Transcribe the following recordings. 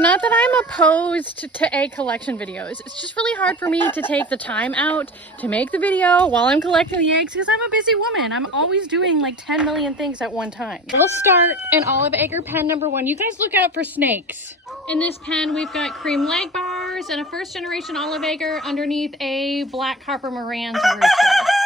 not that I'm opposed to egg collection videos. It's just really hard for me to take the time out to make the video while I'm collecting the eggs because I'm a busy woman. I'm always doing like 10 million things at one time. We'll start in Olive Acre pen number 1. You guys look out for snakes. In this pen, we've got cream leg bars and a first generation Olive Acre underneath a black copper Moran's rooster.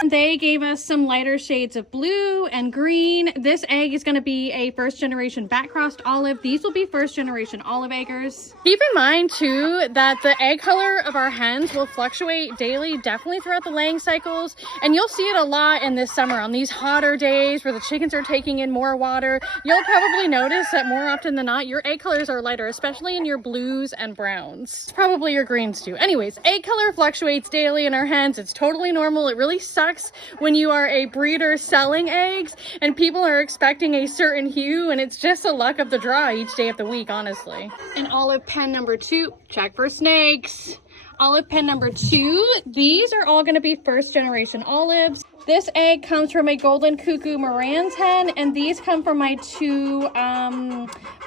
They gave us some lighter shades of blue and green. This egg is going to be a first generation back crossed olive. These will be first generation Olive Acres. Keep in mind too that the egg color of our hens will fluctuate daily, definitely throughout the laying cycles. And you'll see it a lot in this summer on these hotter days where the chickens are taking in more water. You'll probably notice that more often than not, your egg colors are lighter, especially in your blues and browns. Probably your greens too. Anyways, egg color fluctuates daily in our hens. It's totally normal. It really sucks when you are a breeder selling eggs and people are expecting a certain hue, and it's just the luck of the draw each day of the week, honestly. And olive pen number 2, check for snakes. Olive pen number 2, these are all going to be first generation olives. This egg comes from a golden cuckoo Moran's hen, and these come from my 2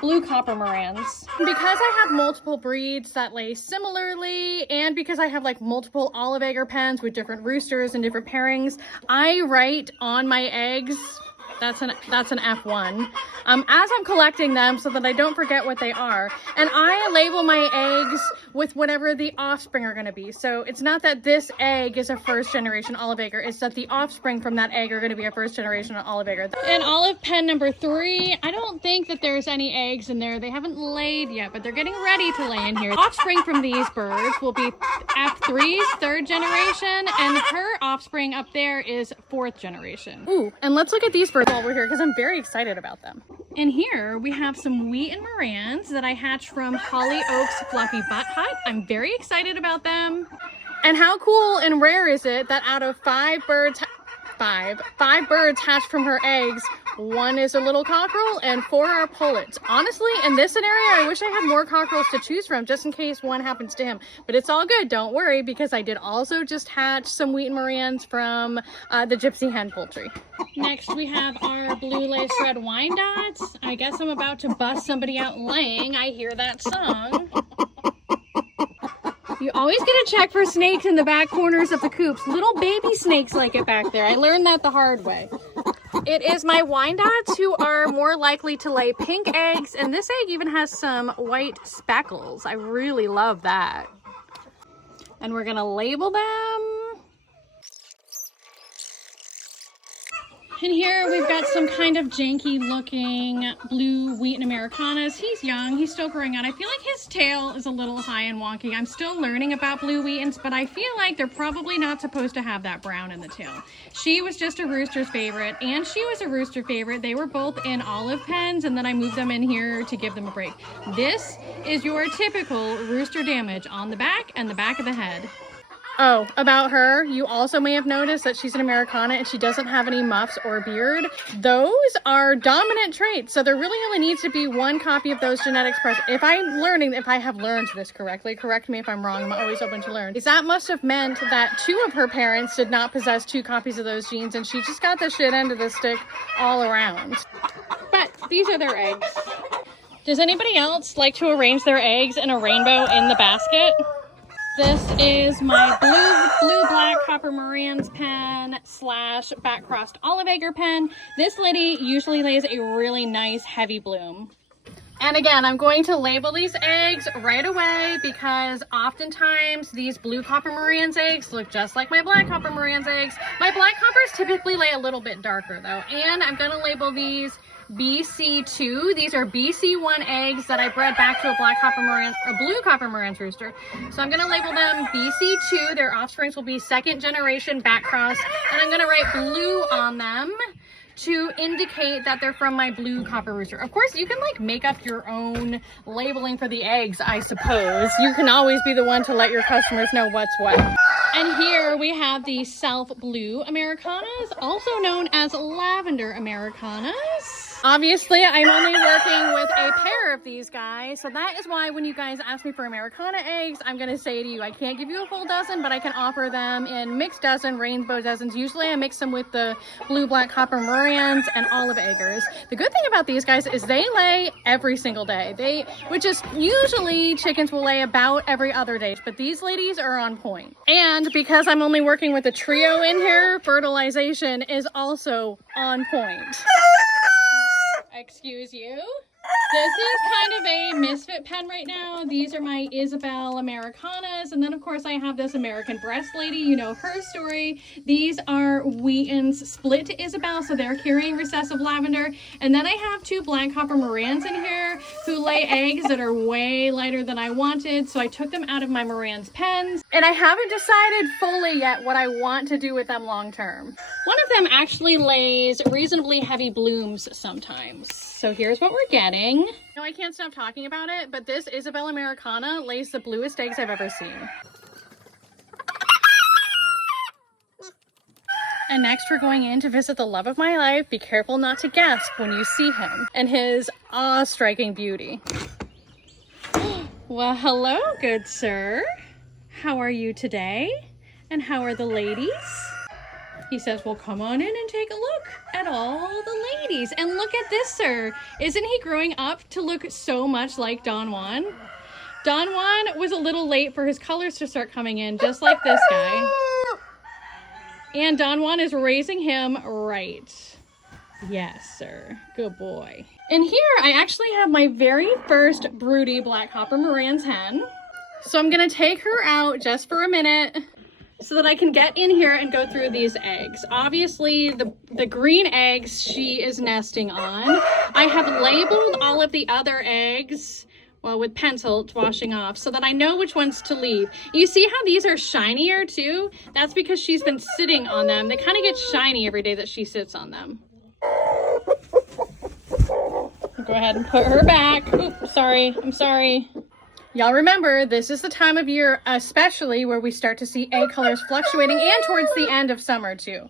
blue copper Moran's. Because I have multiple breeds that lay similarly, and because I have like multiple Olive Acre pens with different roosters and different pairings, I write on my eggs, that's an F1, as I'm collecting them so that I don't forget what they are. And I label my eggs with whatever the offspring are going to be. So it's not that this egg is a first generation Olive Acre, it's that the offspring from that egg are going to be a first generation Olive Acre. In olive pen number 3, I don't think that there's any eggs in there. They haven't laid yet, but they're getting ready to lay in here. Offspring from these birds will be F3's 3rd generation, and her offspring up there is 4th generation. Ooh, and let's look at these birds while we're here because I'm very excited about them. In here, we have some Wheaten Moran's that I hatched from Holly Oak's Fluffy Butt Hut. I'm very excited about them. And how cool and rare is it that out of 5 birds hatched from her eggs, 1 is a little cockerel and 4 are pullets. Honestly, in this scenario, I wish I had more cockerels to choose from just in case one happens to him. But it's all good, don't worry, because I did also just hatch some Wheaten Moran's from the Gypsy Hen Poultry. Next, we have our blue lace red Wyandottes. I guess I'm about to bust somebody out laying. I hear that song. You always gotta check for snakes in the back corners of the coops. Little baby snakes like it back there. I learned that the hard way. It is my Wyandottes who are more likely to lay pink eggs, and this egg even has some white speckles. I really love that. And we're gonna label them. And here we've got some kind of janky looking blue Wheaten Americanas. He's young, he's still growing out. I feel like his tail is a little high and wonky. I'm still learning about blue Wheatens, but I feel like they're probably not supposed to have that brown in the tail. She was just a rooster's favorite, and she was a rooster favorite. They were both in olive pens, and then I moved them in here to give them a break. This is your typical rooster damage on the back and the back of the head. Oh, about her, you also may have noticed that she's an Americana and she doesn't have any muffs or beard. Those are dominant traits, so there really only needs to be 1 copy of those genetics present. If I have learned this correctly, correct me if I'm wrong, I'm always open to learn. That must have meant that 2 of her parents did not possess 2 copies of those genes, and she just got the shit end of the stick all around. But these are their eggs. Does anybody else like to arrange their eggs in a rainbow in the basket? This is my blue black copper Moran's pen / back crossed Olive Acre pen. This lady usually lays a really nice heavy bloom. And again, I'm going to label these eggs right away because oftentimes these blue copper Moran's eggs look just like my black copper Moran's eggs. My black coppers typically lay a little bit darker though. And I'm going to label these BC2. These are BC1 eggs that I bred back to a blue copper Moran's rooster. So I'm going to label them BC2. Their offsprings will be 2nd generation back cross, and I'm going to write blue on them to indicate that they're from my blue copper rooster. Of course, you can like make up your own labeling for the eggs, I suppose. You can always be the one to let your customers know what's what. And here we have the South Blue Americanas, also known as Lavender Americanas. Obviously, I'm only working with a pair of these guys, so that is why when you guys ask me for Americana eggs, I'm going to say to you, I can't give you a full dozen, but I can offer them in mixed dozen, rainbow dozens. Usually I mix them with the blue, black, copper Marans and olive Acres. The good thing about these guys is they lay every single day. Which is usually chickens will lay about every other day, but these ladies are on point. And because I'm only working with a trio in here, fertilization is also on point. Excuse you. This is kind of a misfit pen right now. These are my Isabel Americanas. And then, of course, I have this American breast lady. You know her story. These are Wheaton's split to Isabel, so they're carrying recessive lavender. And then I have two black copper Marans in here who lay eggs that are way lighter than I wanted. So I took them out of my Marans pens. And I haven't decided fully yet what I want to do with them long term. One of them actually lays reasonably heavy blooms sometimes. So here's what we're getting. No, I can't stop talking about it, but this Isabel Americana lays the bluest eggs I've ever seen. And next we're going in to visit the love of my life. Be careful not to gasp when you see him and his awe-striking beauty. Well, hello, good sir. How are you today? And how are the ladies? He says, well, come on in and take a look at all the ladies. And look at this, sir. Isn't he growing up to look so much like Don Juan? Don Juan was a little late for his colors to start coming in, just like this guy. And Don Juan is raising him right. Yes, sir. Good boy. And here I actually have my very first broody black copper Marans hen. So I'm going to take her out just for a minute so that I can get in here and go through these eggs. Obviously, the green eggs she is nesting on. I have labeled all of the other eggs, well, with pencil washing off, so that I know which ones to leave. You see how these are shinier too? That's because she's been sitting on them. They kind of get shiny every day that she sits on them. Go ahead and put her back. Oops, sorry, I'm sorry. Y'all remember, this is the time of year, especially where we start to see egg colors fluctuating, and towards the end of summer too.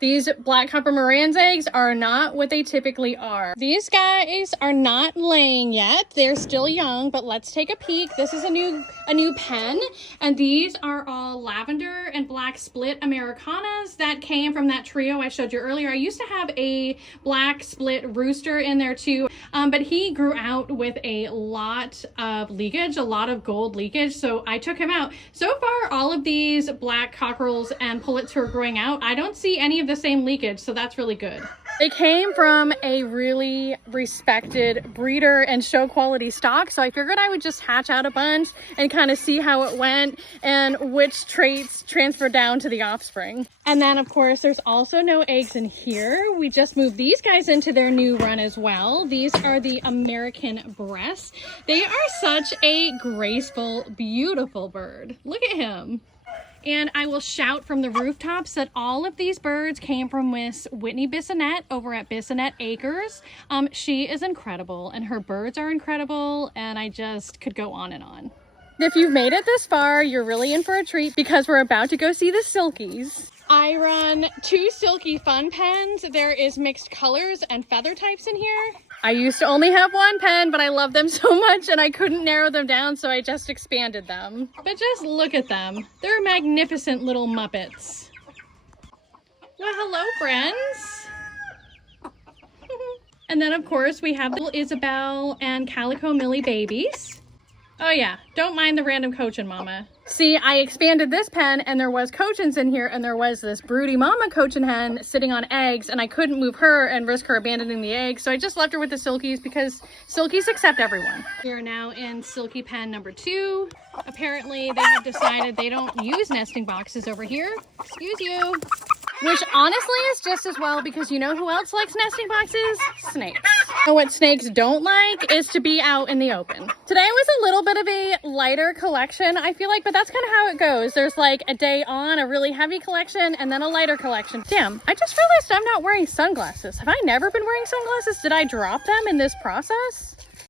These black copper Marans eggs are not what they typically are. These guys are not laying yet. They're still young, but let's take a peek. This is a new pen, and these are all lavender and black split Americanas that came from that trio I showed you earlier. I used to have a black split rooster in there too, but he grew out with a lot of leakage, a lot of gold leakage, so I took him out. So far, all of these black cockerels and pullets who are growing out, I don't see any of the same leakage, so that's really good. They came from a really respected breeder and show quality stock, so I figured I would just hatch out a bunch and kind of see how it went and which traits transferred down to the offspring. And then, of course, there's also no eggs in here. We just moved these guys into their new run as well. These are the American breasts. They are such a graceful, beautiful bird. Look at him. And I will shout from the rooftops that all of these birds came from Miss Whitney Bissonette over at Bissonette Acres. She is incredible, and her birds are incredible, and I just could go on and on. If you've made it this far, you're really in for a treat because we're about to go see the silkies. I run 2 silky fun pens. There is mixed colors and feather types in here. I used to only have 1 pen, but I love them so much and I couldn't narrow them down, so I just expanded them. But just look at them. They're magnificent little Muppets. Well, hello, friends. And then, of course, we have little Isabel and Calico Millie babies. Oh yeah, don't mind the random cochin mama. See, I expanded this pen and there was cochins in here, and there was this broody mama cochin hen sitting on eggs, and I couldn't move her and risk her abandoning the eggs, so I just left her with the silkies because silkies accept everyone. We are now in silky pen number 2. Apparently they have decided they don't use nesting boxes over here. Excuse you. Which honestly is just as well, because you know who else likes nesting boxes? Snakes. And what snakes don't like is to be out in the open. Today was a little bit of a lighter collection, I feel like, but that's kind of how it goes. There's like a day on, a really heavy collection, and then a lighter collection. Damn, I just realized I'm not wearing sunglasses. Have I never been wearing sunglasses? Did I drop them in this process?